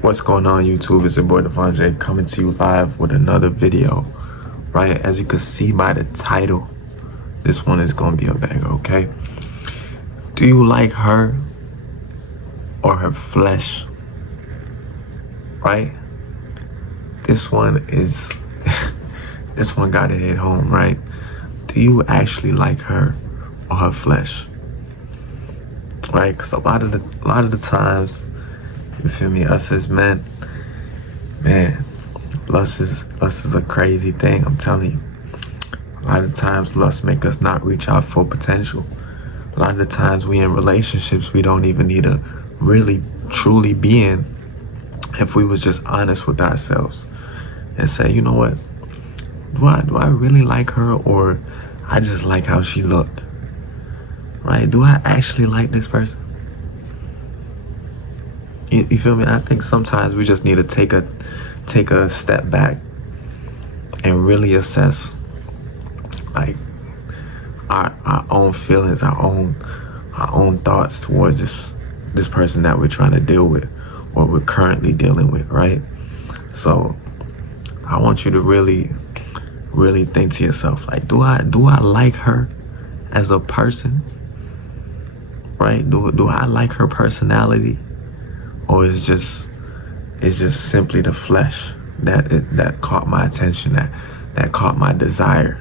What's going on, YouTube? It's your boy Devonjay coming to you live with another video. Right, as you can see by the title, this one is gonna be a banger, okay? Do you like her or her flesh? Right? This one is this one gotta hit home, right? Do you actually like her or her flesh? Right? Because a lot of the times, you feel me, us as men, man, lust is a crazy thing, I'm telling you. A lot of times lust make us not reach our full potential. A lot of the times we in relationships we don't even need to really truly be in if we was just honest with ourselves and say, you know what, do I really like her, or I just like how she looked? Right? Do I actually like this person? You feel me? I think sometimes we just need to take a step back and really assess like our own feelings, our own thoughts towards this person that we're trying to deal with, or we're currently dealing with, right? So I want you to really think to yourself, like, do I like her as a person? Right? Do I like her personality? Or is just simply the flesh that caught my attention, that caught my desire,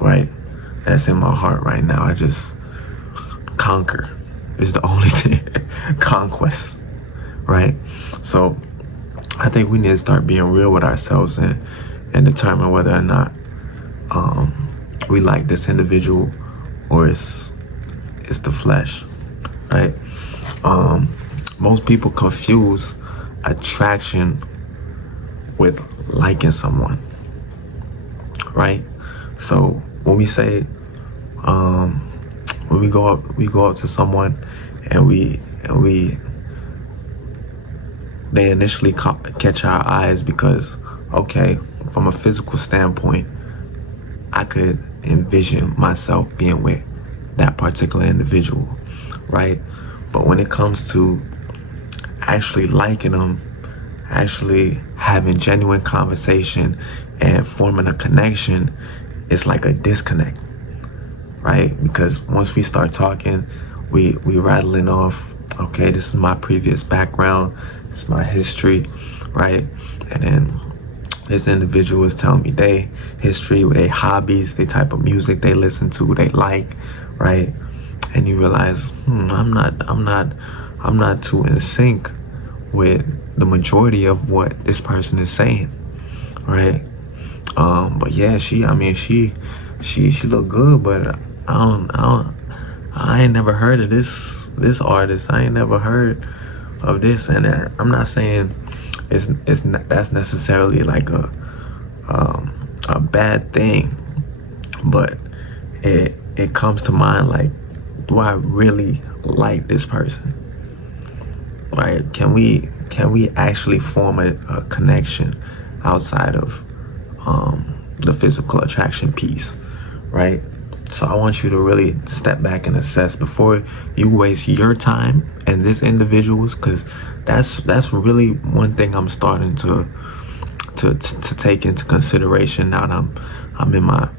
right? That's in my heart right now. I just conquer is the only thing. Conquest, right? So I think we need to start being real with ourselves and determine whether or not we like this individual, or it's the flesh, right? Most people confuse attraction with liking someone, right? So when we say, when we go up to someone and they initially catch our eyes because, okay, from a physical standpoint, I could envision myself being with that particular individual, right? But when it comes to actually liking them, actually having genuine conversation and forming a connection, it's like a disconnect, right? Because once we start talking, we rattling off, okay, this is my previous background, this is my history, right? And then this individual is telling me their history, their hobbies, the type of music they listen to, they like, right? And you realize, I'm not too in sync with the majority of what this person is saying, right? But yeah, she look good, but I ain't never heard of this artist. I ain't never heard of this and that. I'm not saying that's necessarily like a bad thing, but it comes to mind like, do I really like this person? Right? Can we actually form a connection outside of the physical attraction piece, right? So I want you to really step back and assess before you waste your time and this individual's, because that's really one thing I'm starting to take into consideration now that I'm in my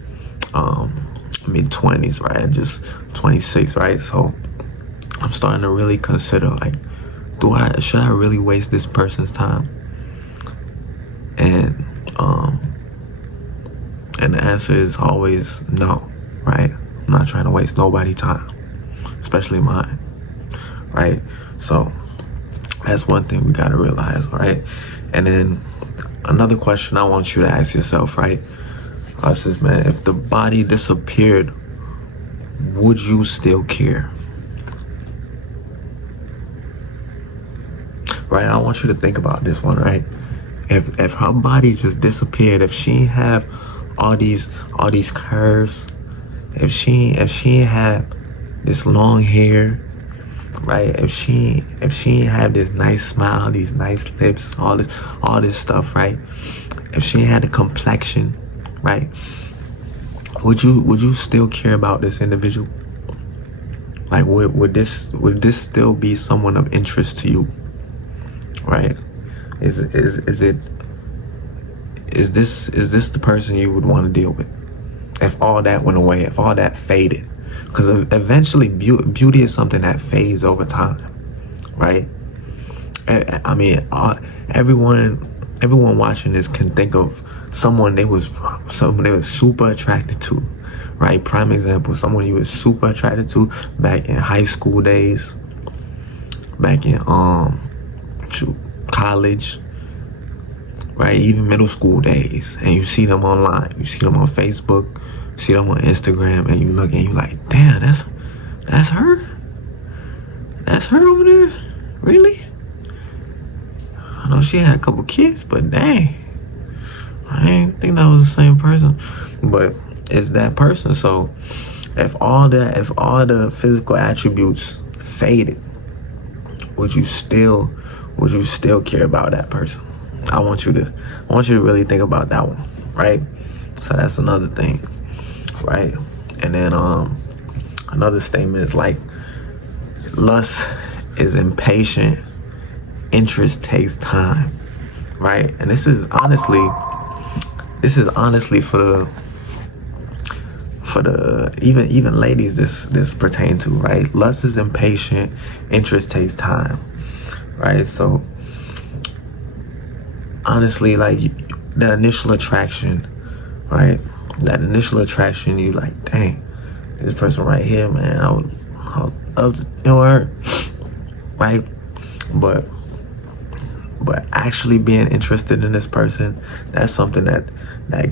mid-20s, right? Just 26, right? So I'm starting to really consider, like, should I really waste this person's time? And the answer is always no, right? I'm not trying to waste nobody's time, especially mine, right? So that's one thing we gotta realize, right? And then another question I want you to ask yourself, right? Us is, man, if the body disappeared, would you still care? Right? I want you to think about this one, right? If her body just disappeared, if she have all these curves, if she had this long hair, right? If she had this nice smile, these nice lips, all this stuff, right? If she had a complexion, right? Would you still care about this individual? Like, would this still be someone of interest to you? Right? Is this the person you would want to deal with? If all that went away, if all that faded, because eventually beauty is something that fades over time, right? I mean, everyone watching this can think of someone they was super attracted to, right? Prime example, someone you was super attracted to back in high school days, back in college, right? Even middle school days, and you see them online, you see them on Facebook, you see them on Instagram, and you look and you like, damn, that's her. That's her over there, really? I know she had a couple kids, but dang, I didn't think that was the same person. But it's that person. So if all the physical attributes faded, would you still care about that person? I want you to really think about that one, right? So that's another thing, right? And then another statement is like, lust is impatient, interest takes time, right? And this is honestly for the even ladies this pertain to, right? Lust is impatient, interest takes time, right? So honestly, like the initial attraction, right? That initial attraction, you like, dang, this person right here, man, I was, you know, her, right? But actually being interested in this person, that's something that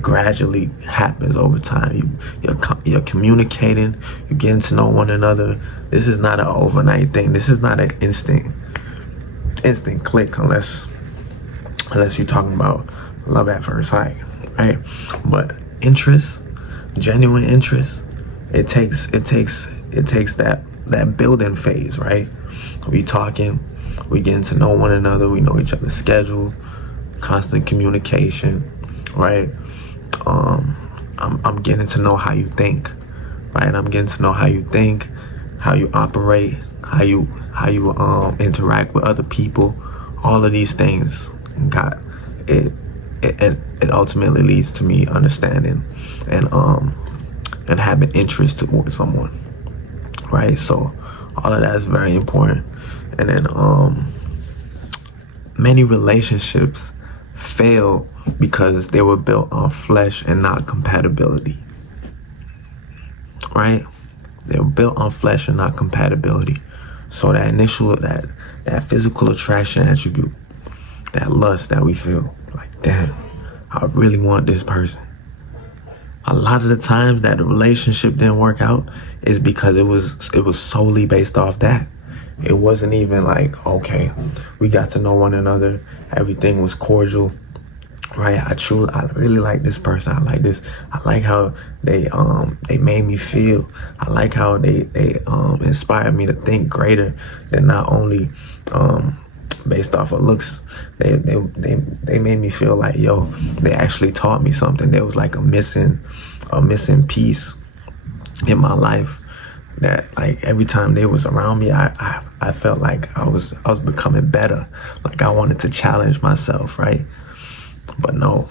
gradually happens over time. You're communicating, you're getting to know one another. This is not an overnight thing. This is not an instant click, unless you're talking about love at first sight, right? But interest, genuine interest, it takes that building phase, right? We talking, we getting to know one another, we know each other's schedule, constant communication, right? I'm getting to know how you think, right? I'm getting to know how you think, how you operate, how you interact with other people. All of these things got it. It ultimately leads to me understanding and having interest towards someone, right? So all of that is very important. And then many relationships fail because they were built on flesh and not compatibility, right? They were built on flesh and not compatibility. So that initial, that physical attraction attribute, that lust that we feel, like, damn, I really want this person. A lot of the times that the relationship didn't work out is because it was solely based off that. It wasn't even like, okay, we got to know one another, everything was cordial, right? I really like this person. I like this. I like how they made me feel. I like how they inspired me to think greater than not only based off of looks. They made me feel like, yo, they actually taught me something. There was like a missing piece in my life, that like every time they was around me, I felt like I was becoming better. Like I wanted to challenge myself, right? But no,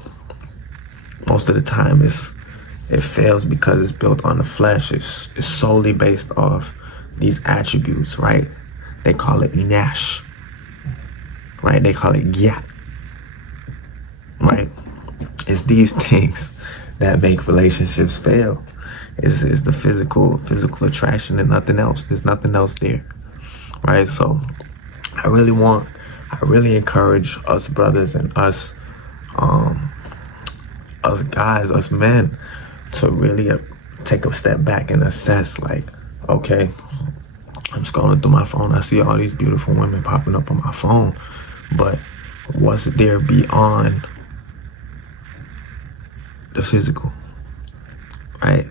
most of the time it fails because it's built on the flesh. It's solely based off these attributes, right? They call it nash, right? They call it gyat, right? It's these things that make relationships fail. Is the physical attraction and nothing else. There's nothing else there, right? So I really encourage us brothers and us guys, us men, to really take a step back and assess, like, okay, I'm scrolling through my phone, I see all these beautiful women popping up on my phone, but what's there beyond the physical, right?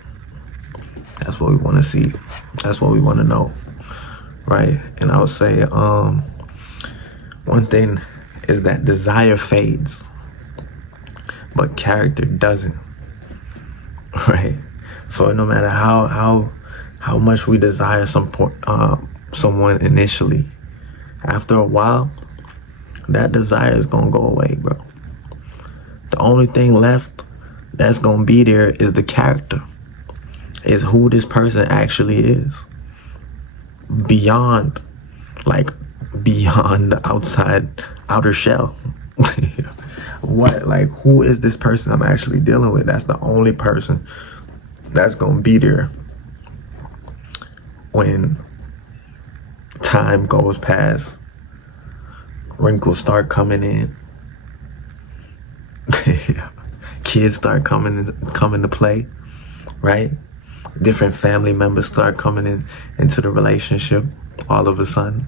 That's what we want to see. That's what we want to know, right? And I would say one thing is that desire fades, but character doesn't, right? So no matter how much we desire someone initially, after a while, that desire is gonna go away, bro. The only thing left that's gonna be there is the character, is who this person actually is, beyond the outer shell. Who is this person I'm actually dealing with? That's the only person that's gonna be there when time goes past, wrinkles start coming in, kids start coming to play, right? Different family members start coming into the relationship all of a sudden,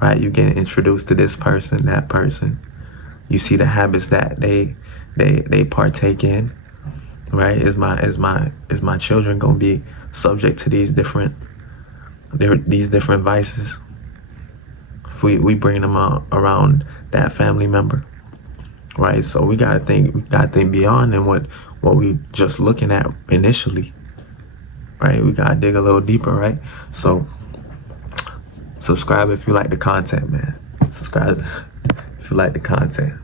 right? You get introduced to this person, that person. You see the habits that they partake in, right? Is my children gonna be subject to these different vices if we bring them around that family member, right? So we gotta think beyond than what we just looking at initially, right? We gotta dig a little deeper, right? So subscribe if you like the content, man. Subscribe if you like the content.